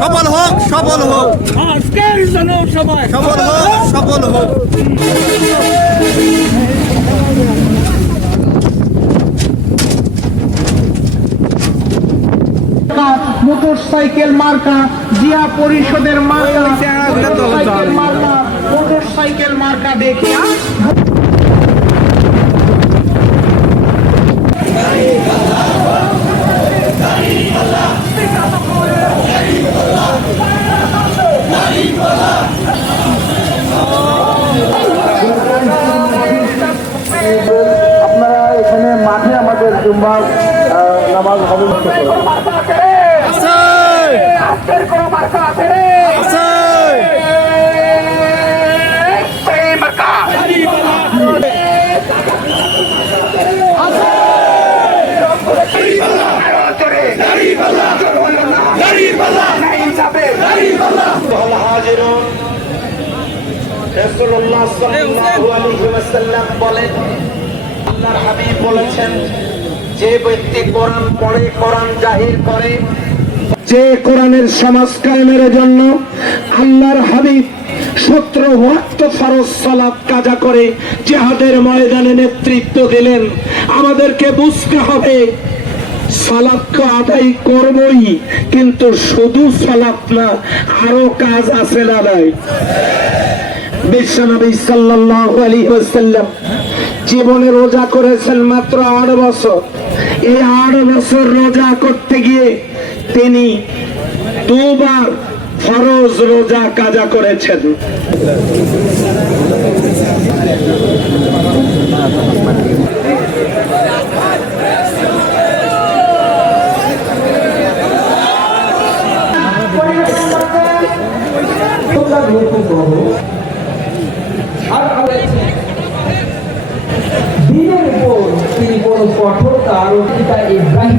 সফল হোক সফল হোক। আজকের সফল হোক সফল হোক। মোটর সাইকেল মার্কা জিয়া পরিষদের মার্কা মোটরসাইকেল মার্কা মোটর সাইকেল মার্কা দেখিয়া আপনারা এখানে মাঠে আমাদের আহ, নামাজ হবে। আজকের কোনো মার্কা আছে রে। বলেন আল্লাহর হাবিব বলেছেন যে ব্যক্তি কোরআন পড়ে কোরআন জাহির করে যে কোরআনের সমাজ কায়েমের জন্য আল্লাহর হাবিব সতেরো ওয়াক্ত কাজা করে জিহাদের ময়দানে নেতৃত্ব দিলেন। আমাদেরকে বুঝতে হবে আদায় করবই, কিন্তু শুধু না, আরও কাজ আছে বিশ্বনবী জীবনে রোজা করেছেন মাত্র আট বছর। এই আট বছর রোজা করতে গিয়ে তিনি দুবার ফরজ রোজা কাজা করেছেন। তিনি কোন কঠোরতা পিতা ইব্রাহিম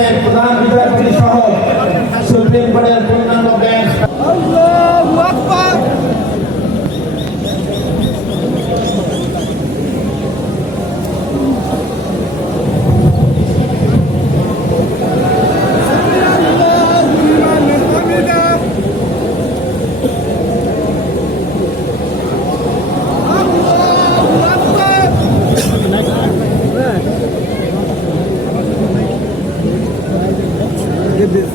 Give this.